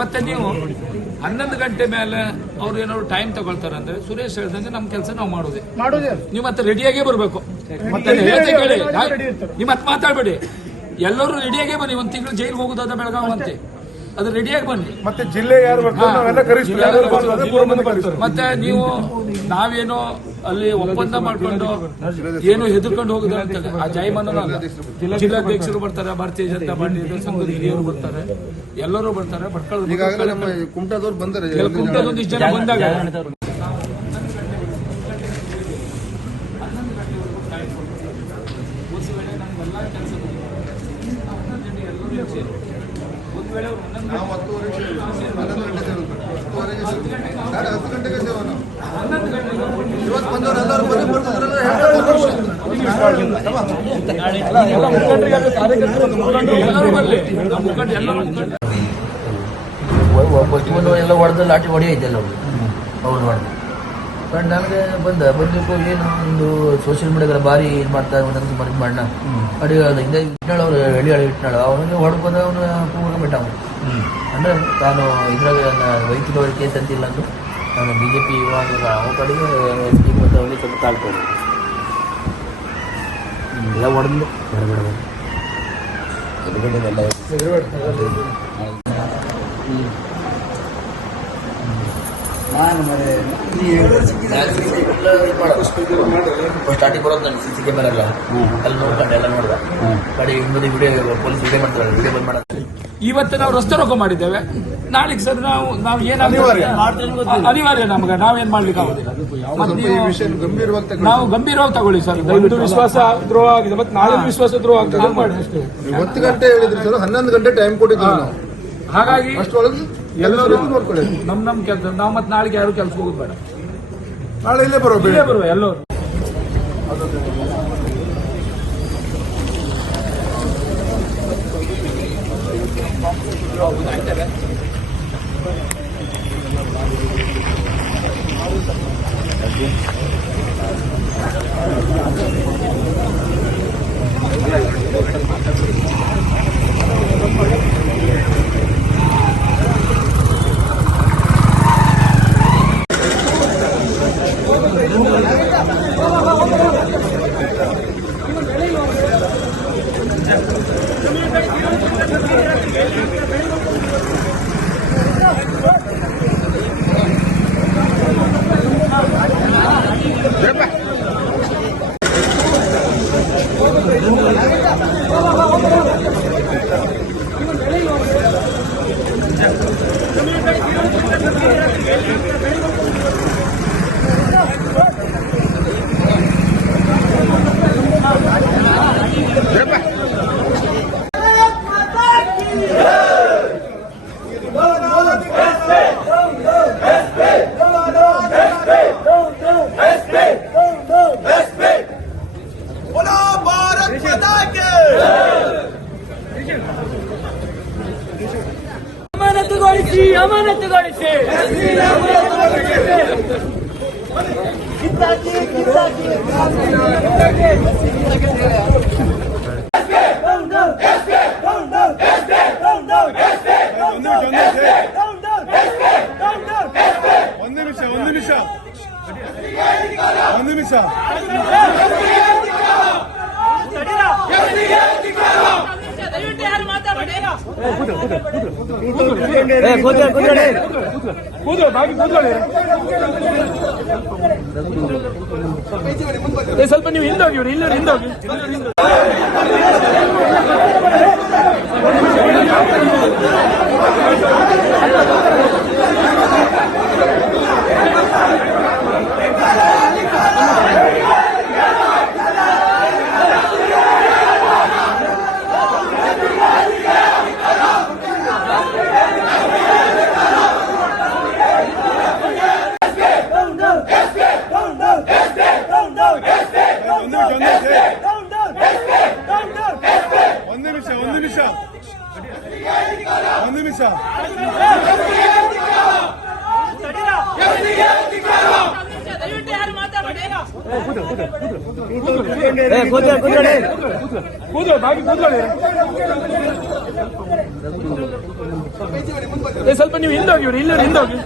ಮತ್ತೆ ನೀವು 11 ಗಂಟೆ ಮೇಲೆ ಅವ್ರು ಏನಾದ್ರು ಟೈಮ್ ತಗೊಳ್ತಾರೆ ಅಂದ್ರೆ ಸುರೇಶ್ ಹೇಳ್ದಂಗೆ ನಮ್ಮ ಕೆಲಸ ನಾವು ಮಾಡೋದೇ. ನೀವು ಮತ್ತೆ ರೆಡಿಯಾಗೇ ಬರಬೇಕು. ಕೇಳಿ, ನೀವು ಮತ್ತೆ ಮಾತಾಡ್ಬೇಡಿ. ಎಲ್ಲರೂ ರೆಡಿಯಾಗೇ ಬನ್ನಿ. 1 ತಿಂಗಳು ಜೈಲಿಗೆ ಹೋಗೋದಾದ ಬೆಳಗಾವಿ ಅಂತೆ, ಅದು ರೆಡಿಯಾಗಿ ಬನ್ನಿ. ಮತ್ತೆ ಜಿಲ್ಲೆ ಯಾರು ಮತ್ತೆ ನೀವು ನಾವೇನೋ ಅಲ್ಲಿ ಒಪ್ಪಂದ ಮಾಡ್ಕೊಂಡು ಏನು ಹೆದರ್ಕೊಂಡು ಹೋಗುದು ಅಂತ ಆ ಜಯಮನ ಜಿಲ್ಲಾಧ್ಯಕ್ಷರು ಬರ್ತಾರೆ, ಭಾರತೀಯ ಜನತಾ ಪಾರ್ಟಿ ಸಂಘದ ಹಿರಿಯರು ಬರ್ತಾರೆ, ಎಲ್ಲರೂ ಬರ್ತಾರೆ. ಕುಮಟಾದವ್ರು ಬಂದರೆ ಕುಮಟಾದೊಂದಿಷ್ಟು ಜನ ಬಂದಾಗ ಎಲ್ಲ ಹೊಡೆದ ಲಾಠಿ ಹೊಡೆಯೈತಲ್ಲ ಅವ್ರು ಹೊಡೆದು ಬಟ್ ನನಗೆ ಬಂದಿಟ್ಟು ಏನು ಒಂದು ಸೋಷಿಯಲ್ ಮೀಡಿಯಾಗೆಲ್ಲ ಭಾರಿ ಇದು ಮಾಡ್ತಾ ಒಂದೊಂದು ಮನೆ ಮಾಡೋಣ ಅಡಿ ಇಟ್ನಾಳು ಅವರು ಎಳಿ ಇಟ್ನಾಳು ಅವನಿಗೆ ಹೊಡ್ಬೋದು ಅವನು ಕೂಗ ಬಿಟ್ಟ ಅವನು ಅಂದರೆ ತಾನು ಇದ್ರಾಗ ವೈದ್ಯರ ಕೇಸ್ ಅಂತಿಲ್ಲ ಅಂದು ನಾನು BJP ಇವಾಗ ಅವನ ಕಡೆಗೆ SP ಮತ್ತು ಅವನಿಗೆ ಸ್ವಲ್ಪ ತಾಳ್ಕೊಂಡು ಎಲ್ಲ ಹೊಡೆದು ಸ್ಟಾರ್ಟಿಂಗ್ ಬರೋದು ನಾನು CC ಕ್ಯಾಮೆರಾ ಎಲ್ಲ ಅಲ್ಲಿ ನೋಡ್ಕೊಂಡು ಎಲ್ಲ ನೋಡಿದ ಕಡೆ ಇನ್ನೊಂದು ವಿಡಿಯೋ ಪೊಲೀಸ್ ವಿಡಿಯೋ ಮಾಡ್ತಾರೆ, ವಿಡಿಯೋ ಬಂದ್ ಮಾಡೋದು. ಇವತ್ತು ನಾವು ರಸ್ತೆ ರೋಕೋ ಮಾಡಿದ್ದೇವೆ, ನಾಳೆಗೆ ಸರ್ ನಾವು ಏನಾಗ್ತದೆ ಅನಿವಾರ್ಯ ನಮ್ಗೆ, ನಾವೇನ್ ಮಾಡ್ಲಿಕ್ಕೆ ಆಗೋದಿಲ್ಲ. ನಾವು ಗಂಭೀರವಾಗಿ ತಗೊಳ್ಳಿ ಸರ್. ಒಂದು ವಿಶ್ವಾಸ ದ್ರೋಹ ಆಗಿದೆ, ಮತ್ತೆ ನಾಳೆ ವಿಶ್ವಾಸ ದ್ರೋಹ ಆಗ್ತದೆ ಮಾಡಿ ಅಷ್ಟೇ. 10 ಗಂಟೆ ಹೇಳಿದ್ರಿ ಸರ್, 11 ಗಂಟೆ ಟೈಮ್ ಕೊಟ್ಟಿದ್ದೀವಿ ನಾವು. ಹಾಗಾಗಿ ಅಷ್ಟೊಳಗೆ ಎಲ್ಲರೂ ನೋಡ್ಕೊಳ್ಳಿ. ನಮ್ ಕೆಲಸ ನಾವು ಮತ್ತೆ ನಾಳೆಗೆ ಯಾರು ಕೆಲಸ ಹೋಗೋದು ಬೇಡ, ನಾಳೆ ಇಲ್ಲೇ ಬರುವ ಎಲ್ಲರೂ. ಅಮಾನತುಗೊಳಿಸಿ ಒಂದು ನಿಮಿಷ ಸ್ವಲ್ಪ ನೀವು ಹಿಂದೋಗಿ ಹಿಂದೋಗಿ ಸ್ವಲ್ಪ ನೀವು ಹಿಂದೋಗಿ, ಇವ್ರು ಹಿಂದೋಗಿ.